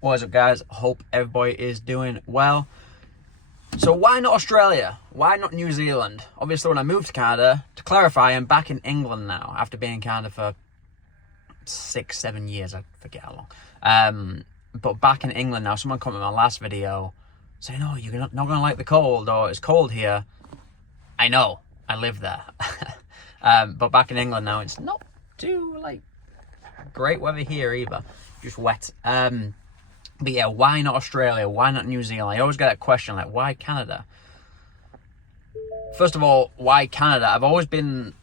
What is up, guys? Hope everybody is doing well. So why not Australia? Why not New Zealand? Obviously, when I moved to Canada, to clarify, I'm back in England now after being in Canada for 6-7 years. I forget how long. But back in England now. Someone commented in my last video saying, "Oh, you're not going to like the cold, or it's cold here." I know. I live there. But back in England now, it's not too great weather here either. Just wet. But yeah, why not Australia? Why not New Zealand? I always get that question, why Canada? First of all, why Canada? I've always been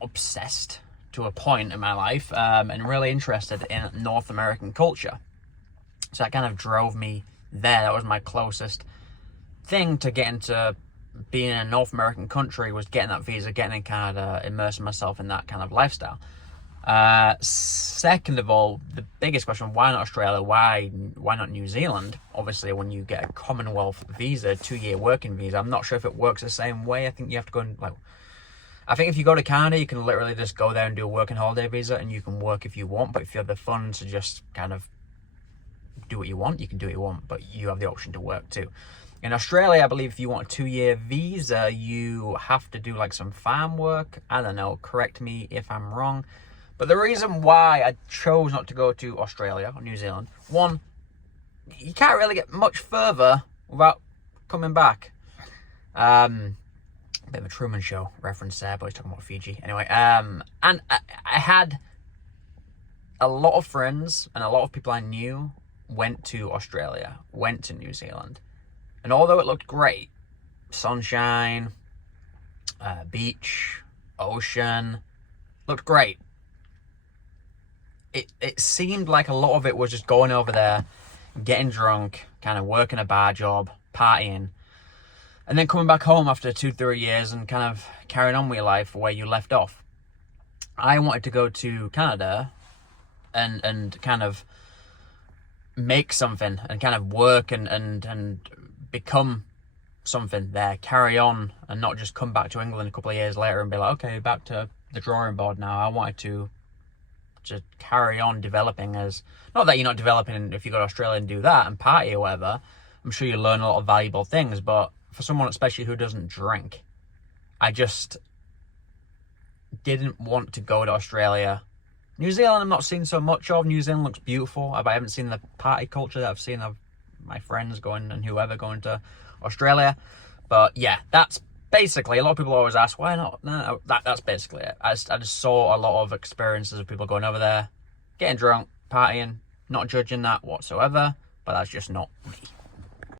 obsessed to a point in my life and really interested in North American culture. So that kind of drove me there. That was my closest thing to getting to being in a North American country, was getting that visa, getting in Canada, immersing myself in that kind of lifestyle. Second of all, the biggest question, why not Australia? Why not New Zealand? Obviously, when you get a Commonwealth visa, 2-year working visa, I'm not sure if it works the same way. I think you have to go and, I think if you go to Canada, you can literally just go there and do a working holiday visa, and you can work if you want. But if you have the funds to just kind of do what you want, you can do what you want, but you have the option to work too. In Australia, I believe if you want a 2-year visa, you have to do some farm work. I don't know, correct me if I'm wrong. But the reason why I chose not to go to Australia or New Zealand, one, you can't really get much further without coming back. Bit of a Truman Show reference there, but he's talking about Fiji. Anyway, and I had a lot of friends and a lot of people I knew went to Australia, went to New Zealand. And although it looked great, sunshine, beach, ocean, looked great. It seemed like a lot of it was just going over there, getting drunk, kind of working a bar job, partying, and then coming back home after 2-3 years and kind of carrying on with your life where you left off. I wanted to go to Canada and kind of make something and kind of work and become something there, carry on, and not just come back to England a couple of years later and be like, okay, back to the drawing board now. I wanted to carry on developing as, not that you're not developing if you go to Australia and do that and party or whatever. I'm sure you learn a lot of valuable things, but for someone especially who doesn't drink, I just didn't want to go to Australia. New Zealand I'm not seeing so much of. New Zealand looks beautiful. I haven't seen the party culture that I've seen of my friends going and whoever going to Australia. But yeah, that's basically, a lot of people always ask, why not? No, that's basically it. I just saw a lot of experiences of people going over there, getting drunk, partying, not judging that whatsoever, but that's just not me.